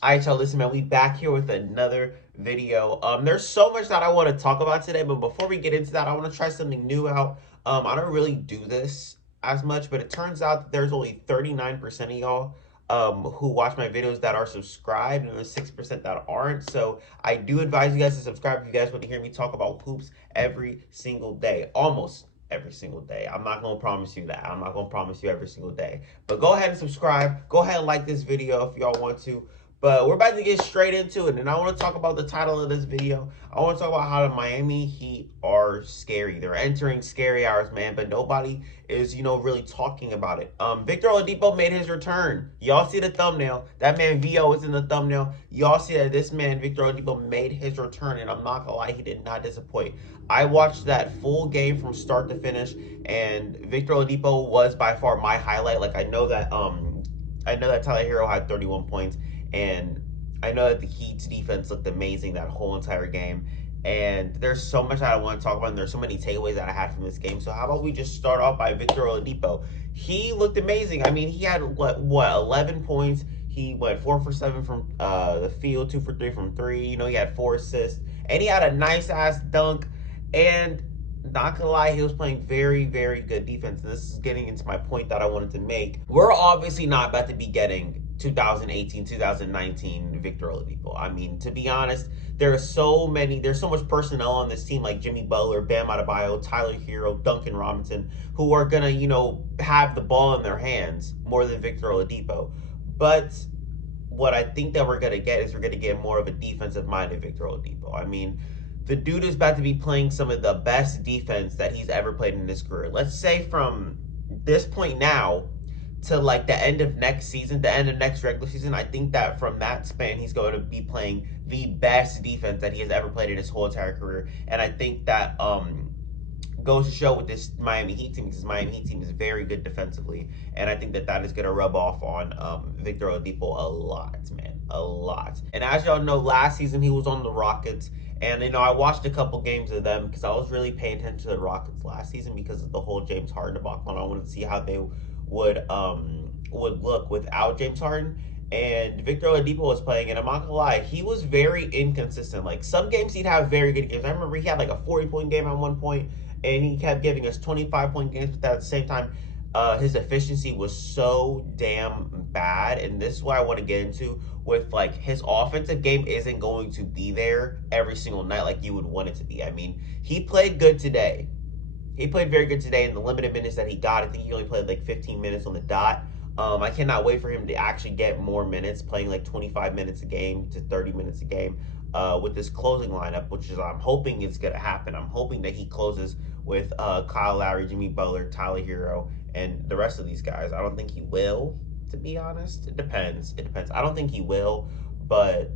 Alright, y'all, listen, man, we back here with another video. There's so much that I want to talk about today, but before we get into that, I want to try something new out. I don't really do this as much, but it turns out that there's only 39% of y'all who watch my videos that are subscribed, and there's 6% that aren't. So I do advise you guys to subscribe if you guys want to hear me talk about hoops every single day, almost every single day. I'm not gonna promise you that. I'm not gonna promise you every single day, but go ahead and subscribe. Go ahead and like this video if y'all want to. But we're about to get straight into it, and I want to talk about the title of this video. I want to talk about how the Miami Heat are scary. They're entering scary hours, man, but nobody is, really talking about it. Victor Oladipo made his return. Y'all see the thumbnail. That man VO is in the thumbnail. Y'all see that this man, Victor Oladipo, made his return, and I'm not going to lie, he did not disappoint. I watched that full game from start to finish, and Victor Oladipo was by far my highlight. Like, I know that Tyler Hero had 31 points. And I know that the Heat's defense looked amazing that whole entire game. And there's so much that I want to talk about, and there's so many takeaways that I had from this game. So how about we just start off by Victor Oladipo? He looked amazing. I mean, he had, 11 points. He went 4 for 7 from the field, 2 for 3 from 3. He had 4 assists. And he had a nice-ass dunk. And not gonna lie, he was playing very, very good defense. And this is getting into my point that I wanted to make. We're obviously not about to be getting 2018, 2019 Victor Oladipo. I mean, to be honest, there's so much personnel on this team, like Jimmy Butler, Bam Adebayo, Tyler Hero, Duncan Robinson, who are gonna, have the ball in their hands more than Victor Oladipo. But what I think that we're gonna get is we're gonna get more of a defensive-minded Victor Oladipo. I mean, the dude is about to be playing some of the best defense that he's ever played in his career. Let's say from this point now to like the end of next season, the end of next regular season, I think that from that span, he's going to be playing the best defense that he has ever played in his whole entire career. And I think that goes to show with this Miami Heat team, because Miami Heat team is very good defensively. And I think that that is going to rub off on Victor Oladipo a lot, man, a lot. And as y'all know, last season he was on the Rockets. And, I watched a couple games of them because I was really paying attention to the Rockets last season because of the whole James Harden debacle. And I wanted to see how they would look without James Harden. And Victor Oladipo was playing, and I'm not gonna lie, he was very inconsistent. Like, some games he'd have very good games. I remember he had like a 40-point game at one point, and he kept giving us 25-point games, but at the same time, his efficiency was so damn bad. And this is what I want to get into with, like, his offensive game isn't going to be there every single night like you would want it to be. I mean, he played good today. He played very good today in the limited minutes that he got. I think he only played like 15 minutes on the dot. I cannot wait for him to actually get more minutes, playing like 25 minutes a game to 30 minutes a game with this closing lineup, which is I'm hoping is going to happen. I'm hoping that he closes with Kyle Lowry, Jimmy Butler, Tyler Hero, and the rest of these guys. I don't think he will, to be honest. It depends. It depends. I don't think he will, but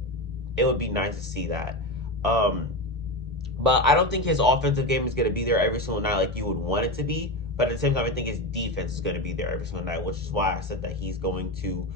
it would be nice to see that. But I don't think his offensive game is going to be there every single night like you would want it to be. But at the same time, I think his defense is going to be there every single night, which is why I said that he's going to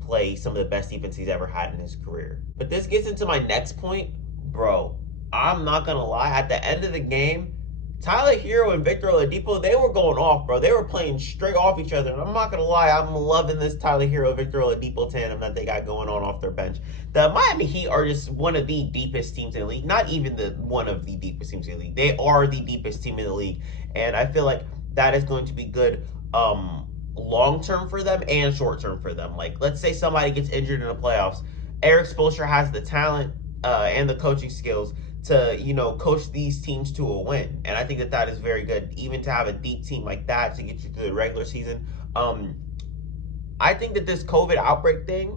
play some of the best defense he's ever had in his career. But this gets into my next point. Bro, I'm not going to lie. At the end of the game, Tyler Hero and Victor Oladipo, they were going off, bro. They were playing straight off each other. And I'm not going to lie, I'm loving this Tyler Hero, Victor Oladipo tandem that they got going on off their bench. The Miami Heat are just one of the deepest teams in the league. Not even one of the deepest teams in the league. They are the deepest team in the league. And I feel like that is going to be good long-term for them and short-term for them. Like, let's say somebody gets injured in the playoffs. Eric Spoelstra has the talent and the coaching skills to, coach these teams to a win. And I think that that is very good, even to have a deep team like that to get you through the regular season. I think that this COVID outbreak thing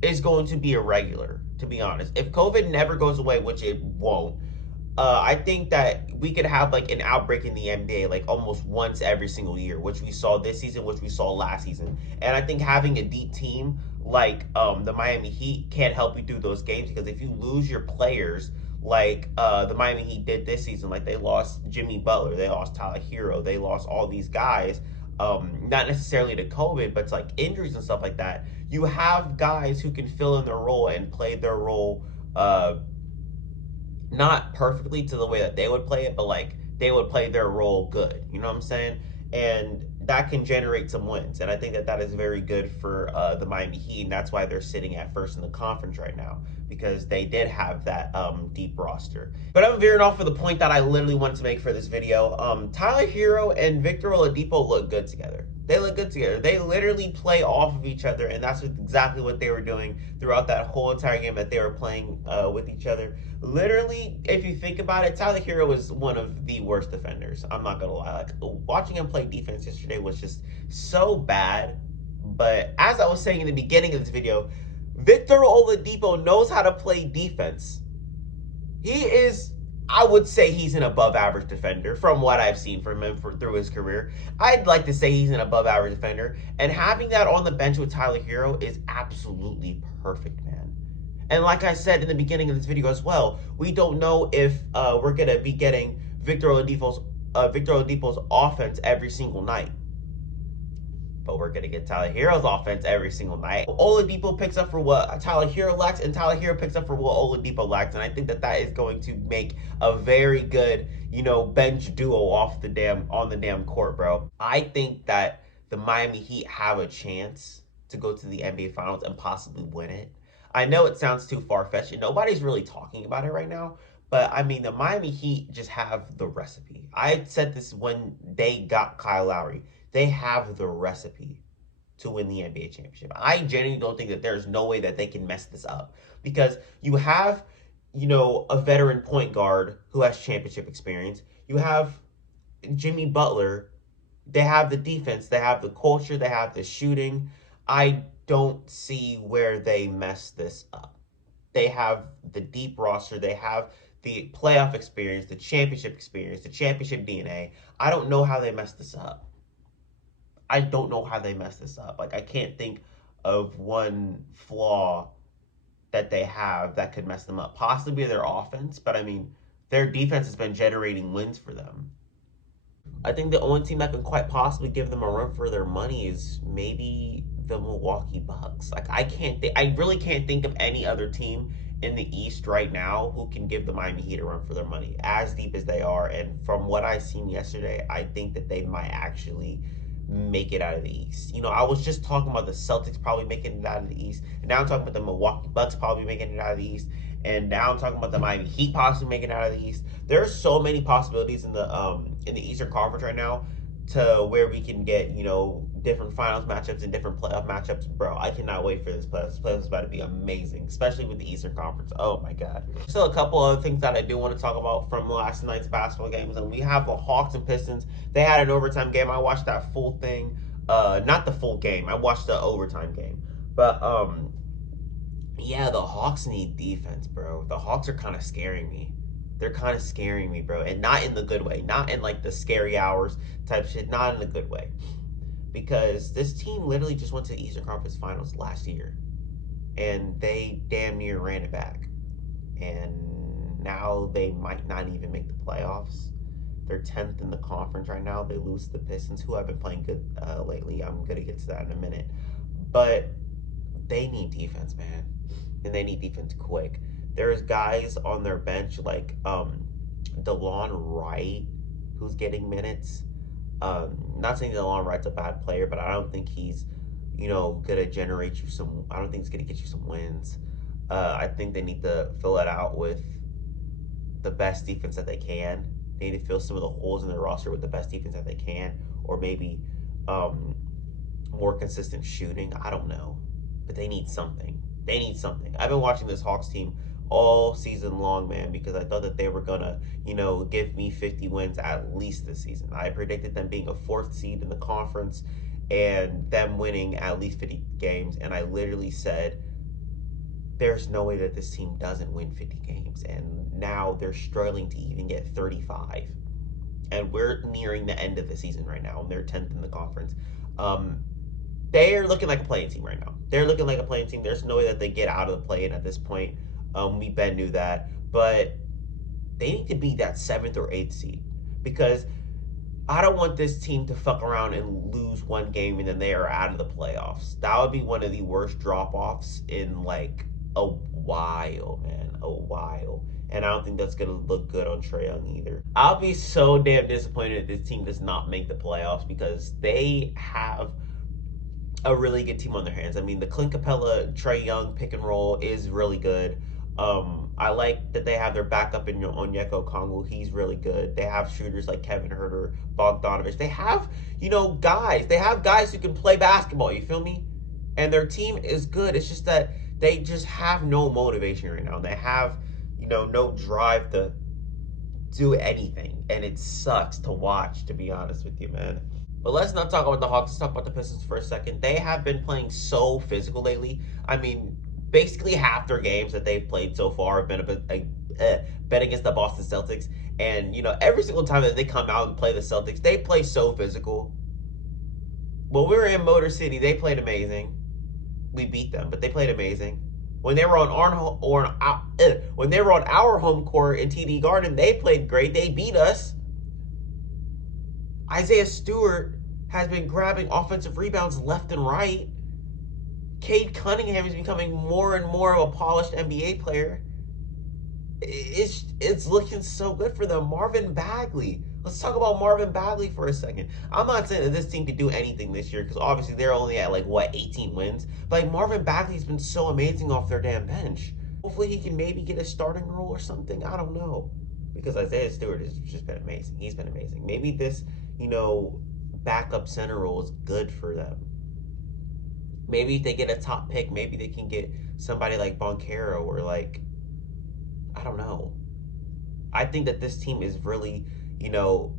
is going to be irregular, to be honest. If COVID never goes away, which it won't, I think that we could have like an outbreak in the NBA like almost once every single year, which we saw this season, which we saw last season. And I think having a deep team like the Miami Heat can help you through those games, because if you lose your players like the Miami Heat did this season, like they lost Jimmy Butler, they lost Tyler Hero, they lost all these guys, not necessarily to COVID, but to like injuries and stuff like that. You have guys who can fill in their role and play their role not perfectly to the way that they would play it, but like they would play their role good. You know what I'm saying? And that can generate some wins. And I think that that is very good for the Miami Heat. And that's why they're sitting at first in the conference right now, because they did have that deep roster. But I'm veering off for the point that I literally wanted to make for this video. Tyler Hero and Victor Oladipo look good together. They look good together. They literally play off of each other, and that's exactly what they were doing throughout that whole entire game that they were playing with each other. Literally, if you think about it, Tyler Hero is one of the worst defenders. I'm not gonna lie. Like, watching him play defense yesterday was just so bad. But as I was saying in the beginning of this video, Victor Oladipo knows how to play defense. He is, I would say he's an above average defender from what I've seen from him through his career. I'd like to say he's an above average defender. And having that on the bench with Tyler Hero is absolutely perfect, man. And like I said in the beginning of this video as well, we don't know if we're going to be getting Victor Oladipo's offense every single night. But we're going to get Tyler Hero's offense every single night. Oladipo picks up for what Tyler Hero lacks, and Tyler Hero picks up for what Oladipo lacks. And I think that that is going to make a very good, bench duo on the damn court, bro. I think that the Miami Heat have a chance to go to the NBA Finals and possibly win it. I know it sounds too far-fetched, and nobody's really talking about it right now. But, I mean, the Miami Heat just have the recipe. I said this when they got Kyle Lowry. They have the recipe to win the NBA championship. I genuinely don't think that there's no way that they can mess this up. Because you have, a veteran point guard who has championship experience. You have Jimmy Butler. They have the defense. They have the culture. They have the shooting. I don't see where they mess this up. They have the deep roster. They have the playoff experience, the championship DNA. I don't know how they mess this up. I don't know how they mess this up. Like, I can't think of one flaw that they have that could mess them up. Possibly their offense, but I mean, their defense has been generating wins for them. I think the only team that can quite possibly give them a run for their money is maybe the Milwaukee Bucks. Like, I really can't think of any other team in the East right now who can give the Miami Heat a run for their money, as deep as they are. And from what I seen yesterday, I think that they might actually make it out of the East. I was just talking about the Celtics probably making it out of the East, and now I'm talking about the Milwaukee Bucks probably making it out of the East, and now I'm talking about the Miami Heat possibly making it out of the East. There are so many possibilities in the Eastern Conference right now to where we can get, different finals matchups and different playoff matchups. Bro, I cannot wait for this playoff. This playoff is about to be amazing, especially with the Eastern Conference. Oh my God. Still a couple other things that I do want to talk about from last night's basketball games. And we have the Hawks and Pistons. They had an overtime game. I watched that full thing. Not the full game. I watched the overtime game. But yeah, the Hawks need defense, bro. The Hawks are kind of scaring me. They're kind of scaring me, bro. And not in the good way. Not in like the scary hours type shit. Not in the good way. Because this team literally just went to the Eastern Conference Finals last year. And they damn near ran it back. And now they might not even make the playoffs. They're 10th in the conference right now. They lose to the Pistons, who have been playing good lately. I'm going to get to that in a minute. But they need defense, man. And they need defense quick. There's guys on their bench like DeLon Wright, who's getting minutes. Not saying DeLon Wright's a bad player, but I don't think he's, gonna generate you some. I don't think he's gonna get you some wins. I think they need to fill it out with the best defense that they can. They need to fill some of the holes in their roster with the best defense that they can, or maybe more consistent shooting. I don't know, but they need something. They need something. I've been watching this Hawks team all season long, man, because I thought that they were gonna, give me 50 wins at least this season. I predicted them being a 4th seed in the conference and them winning at least 50 games, and I literally said, there's no way that this team doesn't win 50 games, and now they're struggling to even get 35. And we're nearing the end of the season right now, and they're 10th in the conference. They're looking like a playing team right now. They're looking like a playing team. There's no way that they get out of the play-in at this point. Ben knew that, but they need to be that 7th or 8th seed, because I don't want this team to fuck around and lose one game and then they are out of the playoffs. That would be one of the worst drop-offs in like a while, man. A while. And I don't think that's going to look good on Trae Young either. I'll be so damn disappointed if this team does not make the playoffs because they have a really good team on their hands. I mean, the Clint Capella, Trae Young pick and roll is really good. I like that they have their backup in Onyeka Okongwu. He's really good. They have shooters like Kevin Huerter, Bogdanovich. They have, guys. They have guys who can play basketball. You feel me? And their team is good. It's just that they just have no motivation right now. They have, no drive to do anything. And it sucks to watch, to be honest with you, man. But let's not talk about the Hawks. Let's talk about the Pistons for a second. They have been playing so physical lately. I mean, basically half their games that they've played so far have been bet against the Boston Celtics. And, every single time that they come out and play the Celtics, they play so physical. When we were in Motor City, they played amazing. We beat them, but they played amazing. When they were on our home court in TD Garden, they played great. They beat us. Isaiah Stewart has been grabbing offensive rebounds left and right. Cade Cunningham is becoming more and more of a polished NBA player. It's looking so good for them. Marvin Bagley. Let's talk about Marvin Bagley for a second. I'm not saying that this team could do anything this year because obviously they're only at 18 wins. But Marvin Bagley's been so amazing off their damn bench. Hopefully he can maybe get a starting role or something. I don't know. Because Isaiah Stewart has just been amazing. He's been amazing. Maybe this, backup center role is good for them. Maybe if they get a top pick, maybe they can get somebody like Boncaro or I don't know. I think that this team is really,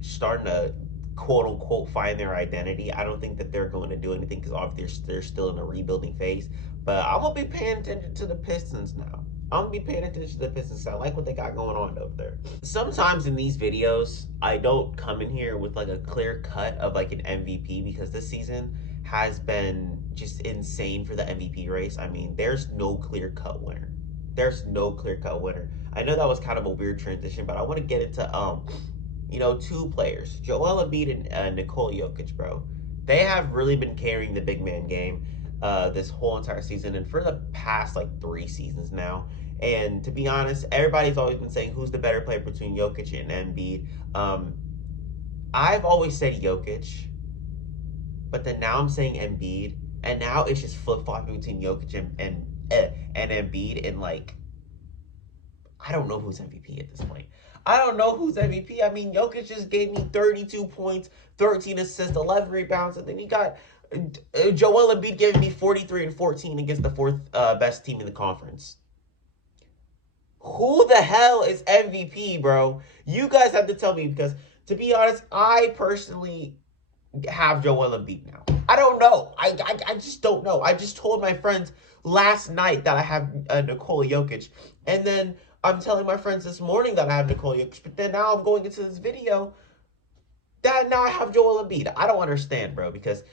starting to quote unquote find their identity. I don't think that they're going to do anything because obviously they're still in a rebuilding phase. But I'm going to be paying attention to the Pistons now. I'm going to be paying attention to the Pistons. I like what they got going on over there. Sometimes in these videos, I don't come in here with a clear cut of an MVP because this season has been just insane for the MVP race. I mean, there's no clear cut winner. There's no clear cut winner. I know that was kind of a weird transition, but I want to get into, two players, Joel Embiid and Nikola Jokic, bro. They have really been carrying the big man game this whole entire season and for the past 3 seasons now. And to be honest, everybody's always been saying who's the better player between Jokic and Embiid. I've always said Jokic, but then now I'm saying Embiid, and now it's just flip-flopping between Jokic and Embiid, and I don't know who's MVP at this point. I don't know who's MVP. I mean, Jokic just gave me 32 points, 13 assists, 11 rebounds, and then you got Joel Embiid giving me 43 and 14 against the fourth best team in the conference. Who the hell is MVP, bro? You guys have to tell me because, to be honest, I personally have Joel Embiid now. I don't know. I just don't know. I just told my friends last night that I have Nikola Jokic. And then I'm telling my friends this morning that I have Nikola Jokic. But then now I'm going into this video that now I have Joel Embiid. I don't understand, bro, because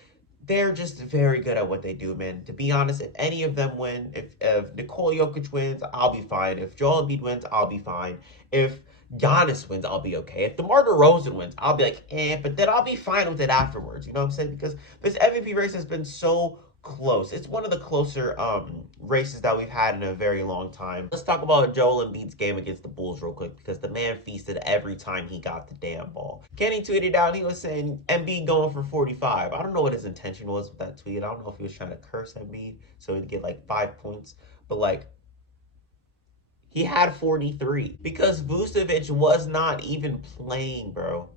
they're just very good at what they do, man. To be honest, if any of them win, if Nikola Jokic wins, I'll be fine. If Joel Embiid wins, I'll be fine. If Giannis wins, I'll be okay. If DeMar DeRozan wins, I'll be but then I'll be fine with it afterwards. You know what I'm saying? Because this MVP race has been so close. It's one of the closer races that we've had in a very long time. Let's talk about Joel Embiid's game against the Bulls real quick because the man feasted every time he got the damn ball. Kenny tweeted out, he was saying Embiid going for 45. I don't know what his intention was with that tweet. I don't know if he was trying to curse Embiid so he'd get 5 points. But he had 43 because Vucevic was not even playing, bro.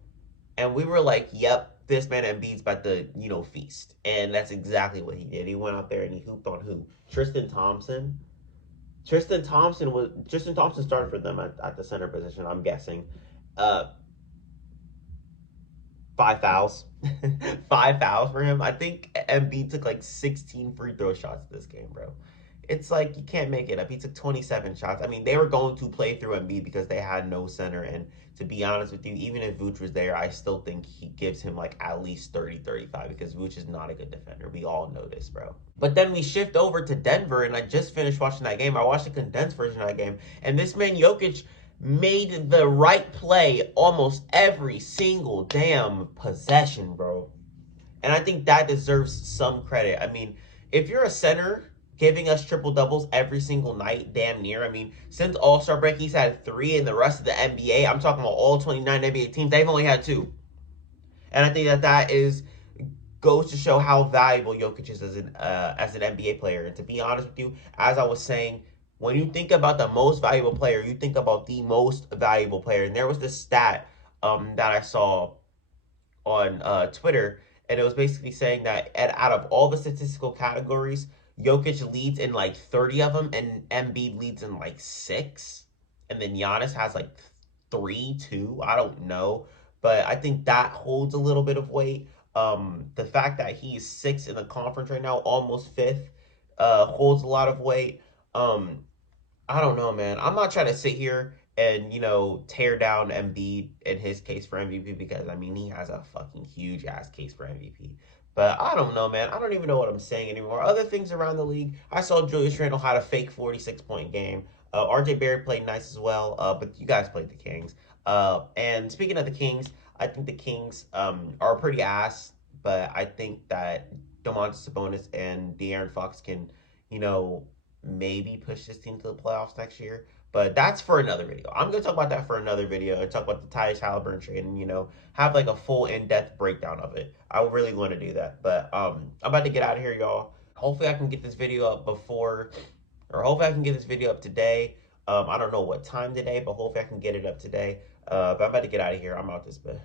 And we were yep, this man Embiid's about to, feast. And that's exactly what he did. He went out there and he hooped on who? Tristan Thompson. Tristan Thompson started for them at the center position, I'm guessing. 5 fouls. 5 fouls for him. I think Embiid took 16 free throw shots this game, bro. It's you can't make it up. He took 27 shots. I mean, they were going to play through Embiid because they had no center. And to be honest with you, even if Vooch was there, I still think he gives him at least 30, 35 because Vooch is not a good defender. We all know this, bro. But then we shift over to Denver, and I just finished watching that game. I watched a condensed version of that game. And this man, Jokic, made the right play almost every single damn possession, bro. And I think that deserves some credit. I mean, if you're a center giving us triple doubles every single night, damn near. I mean, since All Star break, he's had three, and the rest of the NBA, I'm talking about all 29 NBA teams, they've only had two. And I think that that is goes to show how valuable Jokic is as an NBA player. And to be honest with you, as I was saying, when you think about the most valuable player, you think about the most valuable player. And there was this stat that I saw on Twitter, and it was basically saying that out of all the statistical categories, Jokic leads in like 30 of them, and Embiid leads in like six, and then Giannis has like three, two. I don't know, but I think that holds a little bit of weight. The fact that he's sixth in the conference right now, almost fifth, holds a lot of weight. Um, I don't know, man. I'm not trying to sit here and tear down Embiid in his case for MVP because I mean he has a fucking huge ass case for MVP. But I don't know, man. I don't even know what I'm saying anymore. Other things around the league, I saw Julius Randle had a fake 46-point game. RJ Barrett played nice as well, but you guys played the Kings. And speaking of the Kings, I think the Kings are pretty ass, but I think that Domantas Sabonis and De'Aaron Fox can, you know, maybe push this team to the playoffs next year. But that's for another video. I'm gonna talk about that for another video and talk about the Tyrese Halliburton trade and have like a full in-depth breakdown of it. I really want to do that. But I'm about to get out of here, y'all. Hopefully I can get this video up before, or hopefully I can get this video up today. I don't know what time today, but hopefully I can get it up today. But I'm about to get out of here. I'm out this bit.